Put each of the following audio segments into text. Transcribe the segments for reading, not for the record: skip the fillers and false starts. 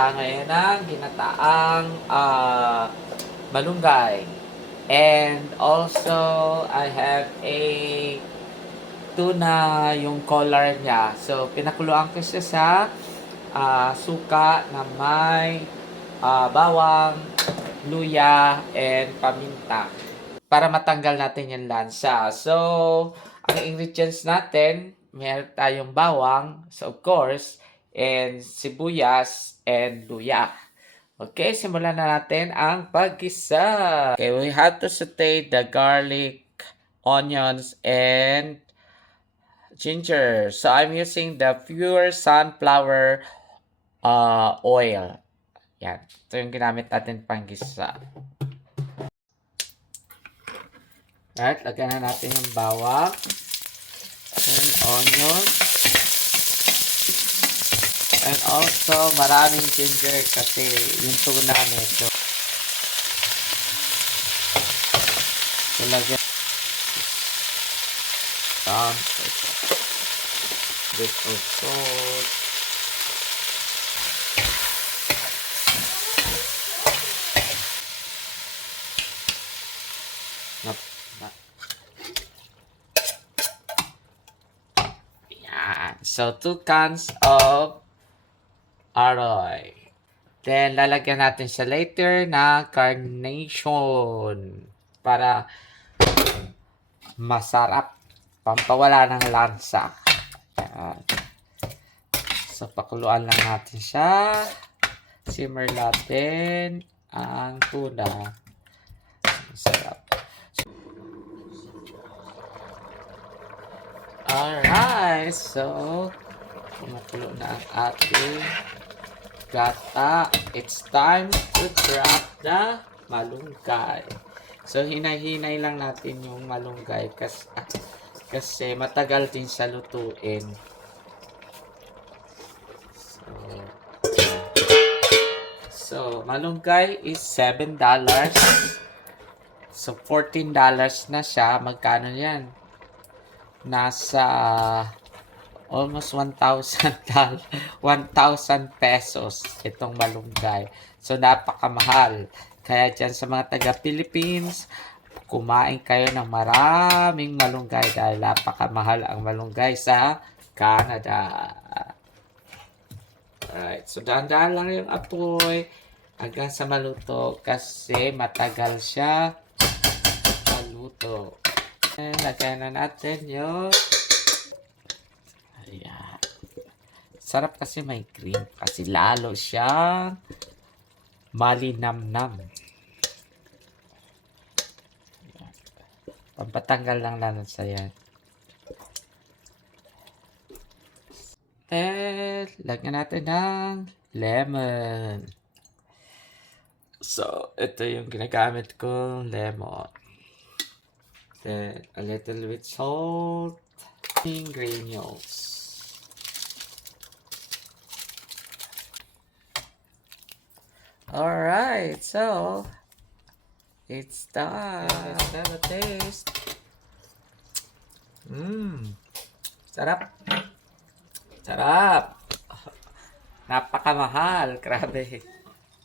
tayo ngayon ng ginataang malunggay. And also, I have a tuna yung color niya. So, pinakuluan ko siya sa suka na may bawang, luya, and paminta para matanggal natin yung lansa. So, ang ingredients natin, meron tayong bawang, so of course, and sibuyas, and luya. Okay, simulan na natin ang paggisa. Okay, we have to saute the garlic, onions, and ginger. So, I'm using the pure sunflower oil. Yan. Ito yung ginamit natin panggisa. Alright, lagyan na natin yung bawang and onion. And also, maraming ginger kasi yung tuna nito. So, lagyan bit of salt. Yan. So, 2 cans of aroy. Then, lalagyan natin siya later na carnation para masarap. Pampawala ng lansa. Yan. So, pakuluan lang natin siya. Simmer natin ang tuna. Masarap. Alright. So, kumukulo na ang ating gata. It's time to drop the malunggay. So, hinay-hinay lang natin yung malunggay kasi matagal din sa lutuin. So, malunggay is $7. So, $14 na siya. Magkano yan? Nasa almost 1,000 pesos itong malunggay. So, napakamahal. Kaya dyan sa mga taga-Philippines, kumain kayo ng maraming malunggay dahil napakamahal ang malunggay sa Canada. Alright. So, dahan-dahan lang yung apoy hanggang sa maluto kasi matagal siya maluto. And lagyan na natin yung ayan. Sarap kasi may cream kasi lalo siyang malinamnam. Pampatanggal lang sa yan. And lagyan natin ng lemon. So, ito yung ginagamit kong lemon. Then, a little bit salt. Granules. Alright, so it's done. Let's have a taste. Sarap. Sarap. Napakamahal. Grabe.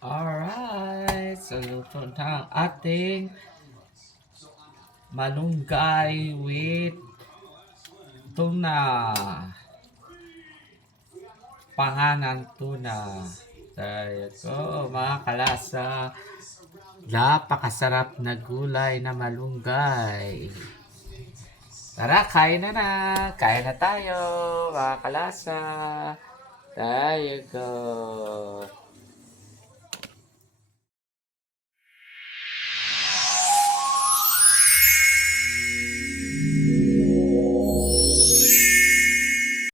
Alright. So, luto na ang ating malunggay with tuna. Panganan tuna. There you go, mga kalasa. Napakasarap na gulay na malunggay. Tara, kain na. Kain na tayo, mga kalasa. There you go.